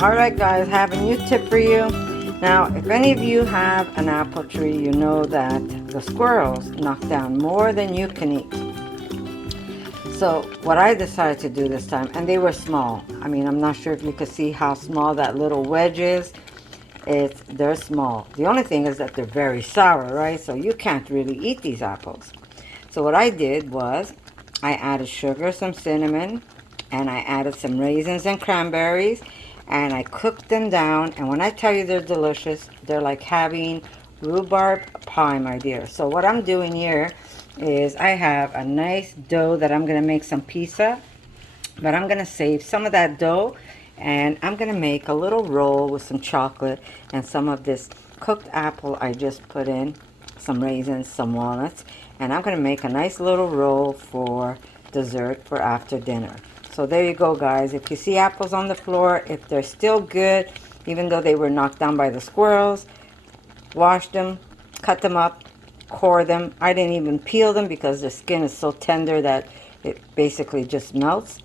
Alright guys, I have a new tip for you. Now, if any of you have an apple tree, you know that the squirrels knock down more than you can eat. So what I decided to do this time, and they were small. I mean, I'm not sure if you could see how small that little wedge is. They're small. The only thing is that they're very sour, right? So you can't really eat these apples. So what I did was I added sugar, some cinnamon, and I added some raisins and cranberries, and I cooked them down. And when I tell you they're delicious, they're like having rhubarb pie, my dear. So what I'm doing here is I have a nice dough that I'm going to make some pizza, but I'm going to save some of that dough, and I'm going to make a little roll with some chocolate and some of this cooked apple I just put in, some raisins, some walnuts, and I'm going to make a nice little roll for dessert for after dinner. So there you go, guys. If you see apples on the floor, if they're still good, even though they were knocked down by the squirrels, wash them, cut them up, core them. I didn't even peel them because the skin is so tender that it basically just melts.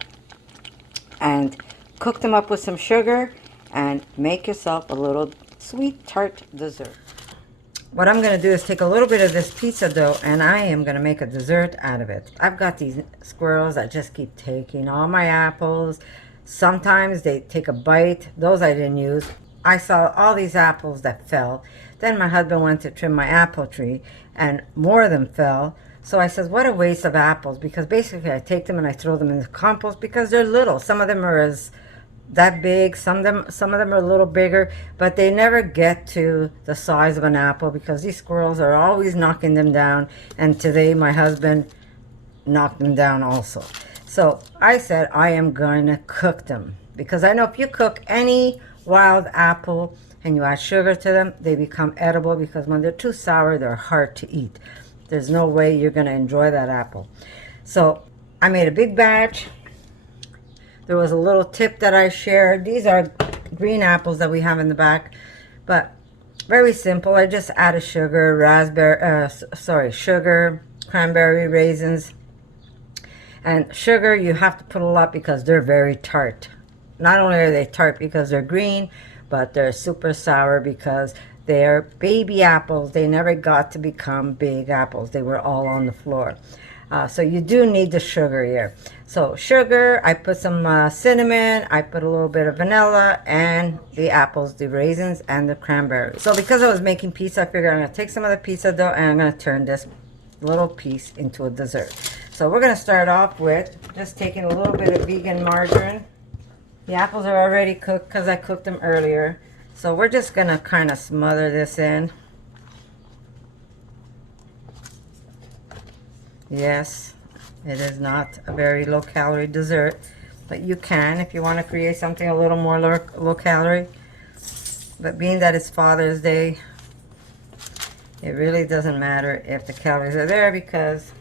And cook them up with some sugar and make yourself a little sweet tart dessert. What I'm going to do is take a little bit of this pizza dough and I am going to make a dessert out of it. I've got these squirrels that just keep taking all my apples. Sometimes they take a bite. Those I didn't use. I saw all these apples that fell. Then my husband went to trim my apple tree and more of them fell. So I said, what a waste of apples, because basically I take them and I throw them in the compost because they're little. Some of them are as that big, some of them are a little bigger, but they never get to the size of an apple because these squirrels are always knocking them down, and today my husband knocked them down also. So I said I am going to cook them, because I know if you cook any wild apple and you add sugar to them, they become edible, because when they're too sour, they're hard to eat. There's no way you're going to enjoy that apple. So I made a big batch. There was a little tip that I shared. These are green apples that we have in the back, but very simple. I just added sugar, sugar, cranberry, raisins. And sugar, you have to put a lot because they're very tart. Not only are they tart because they're green, but they're super sour because they're baby apples. They never got to become big apples. They were all on the floor. So you do need the sugar here. So sugar, I put some cinnamon, I put a little bit of vanilla, and the apples, the raisins, and the cranberries. So because I was making pizza, I figured I'm going to take some of the pizza dough and I'm going to turn this little piece into a dessert. So we're going to start off with just taking a little bit of vegan margarine. The apples are already cooked because I cooked them earlier. So we're just going to kind of smother this in. Yes, it is not a very low-calorie dessert, but you can if you want to create something a little more low-calorie. But being that it's Father's Day, it really doesn't matter if the calories are there, because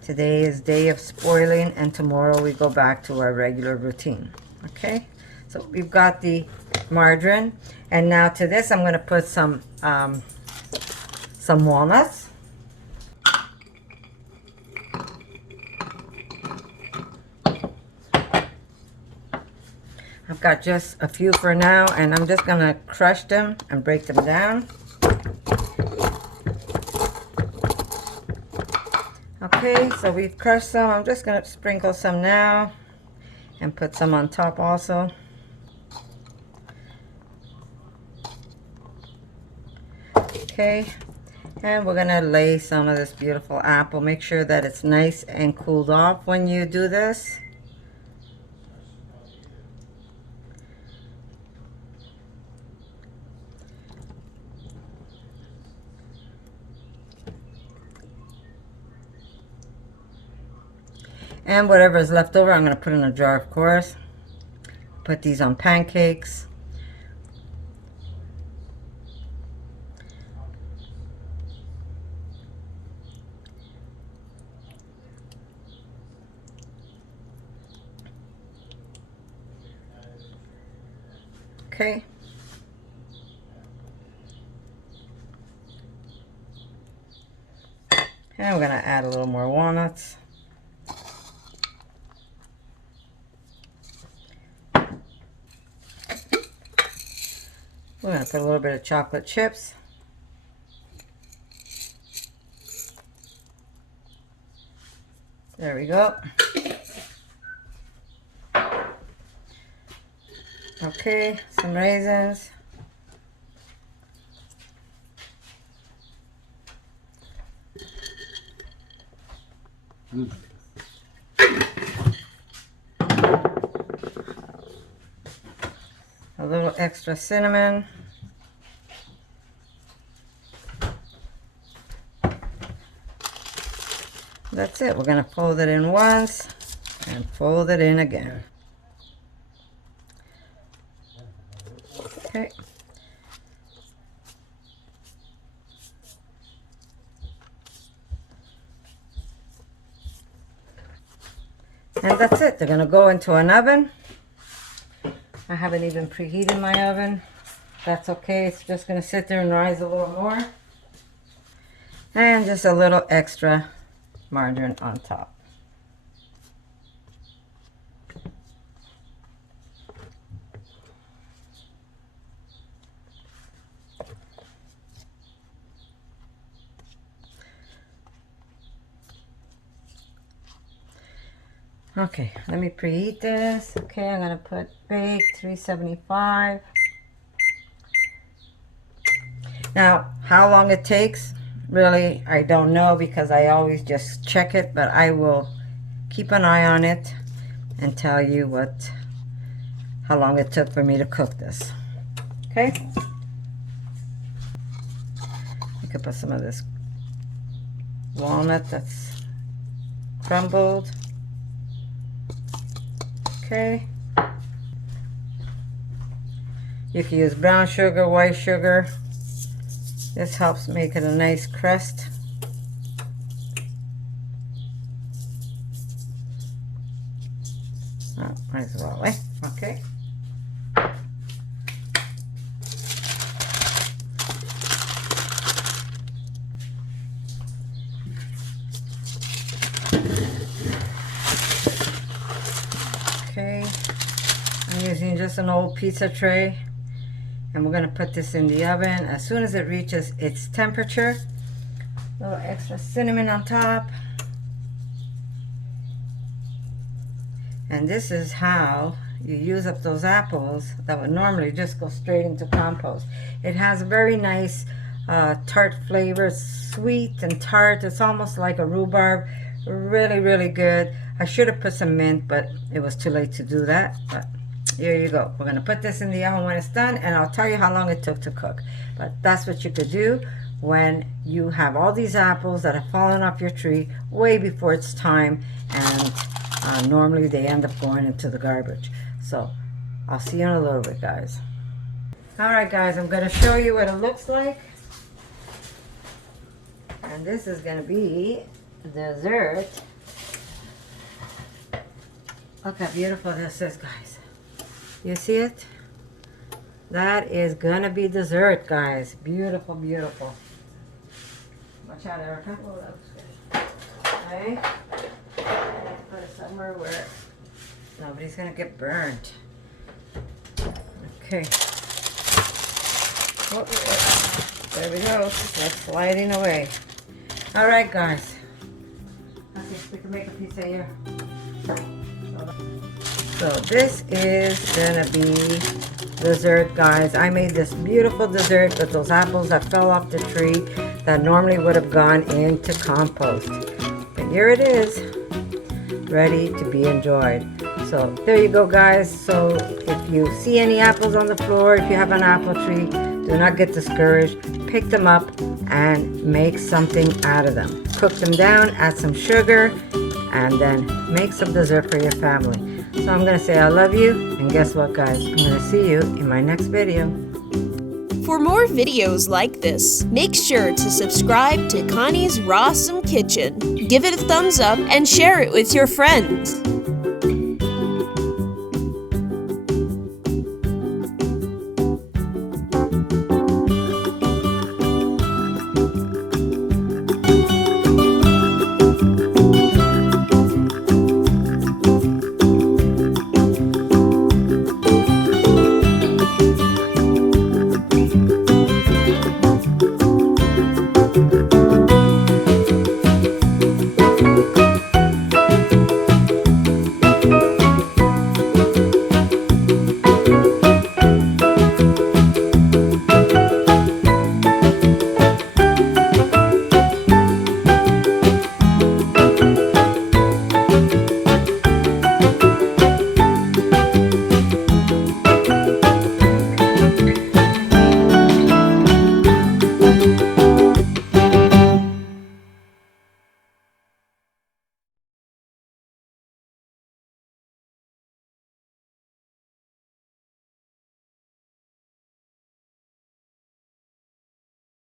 today is day of spoiling and tomorrow we go back to our regular routine. Okay, so we've got the margarine, and now to this I'm going to put some walnuts. I've got just a few for now, and I'm just going to crush them and break them down. Okay, so we've crushed some. I'm just going to sprinkle some now and put some on top also. Okay, and we're going to lay some of this beautiful apple. Make sure that it's nice and cooled off when you do this. And whatever is left over, I'm going to put in a jar, of course. Put these on pancakes. Okay. And we're going to add a little more walnuts. We're going to put a little bit of chocolate chips. There we go. Okay, some raisins. A little extra cinnamon. That's it. We're going to fold it in once and fold it in again. Okay. And that's it. They're going to go into an oven. I haven't even preheated my oven. That's okay. It's just going to sit there and rise a little more. And just a little extra margarine on top. Okay, let me preheat this. Okay, I'm going to put bake 375. Now, how long it takes, really, I don't know because I always just check it, but I will keep an eye on it and tell you how long it took for me to cook this. Okay? I could put some of this walnut that's crumbled. Okay. You can use brown sugar, white sugar. This helps make it a nice crust. Oh, might as well, eh? Okay. Okay, I'm using just an old pizza tray, and we're going to put this in the oven as soon as it reaches its temperature. A little extra cinnamon on top. And this is how you use up those apples that would normally just go straight into compost. It has a very nice tart flavor, sweet and tart. It's almost like a rhubarb. Really, really good. I should have put some mint, but it was too late to do that. But here you go. We're going to put this in the oven when it's done, and I'll tell you how long it took to cook. But that's what you could do when you have all these apples that have fallen off your tree way before it's time, and normally they end up going into the garbage. So I'll see you in a little bit, guys. Alright guys, I'm going to show you what it looks like. And this is going to be dessert. Look how beautiful this is, guys. You see it? That is gonna be dessert, guys. Beautiful, beautiful. Watch out, Erica. Oh, that looks good. Okay. Let's put it somewhere where nobody's gonna get burnt. Okay. Oh, there we go. That's sliding away. All right, guys. Let's see if we can make a pizza here. So this is gonna be dessert, guys. I made this beautiful dessert with those apples that fell off the tree that normally would have gone into compost. But here it is, ready to be enjoyed. So there you go, guys. So if you see any apples on the floor, if you have an apple tree, do not get discouraged. Pick them up and make something out of them. Cook them down, add some sugar, and then make some dessert for your family. So I'm going to say I love you, and guess what, guys? I'm going to see you in my next video. For more videos like this, make sure to subscribe to Connie's RAWsome Kitchen. Give it a thumbs up and share it with your friends.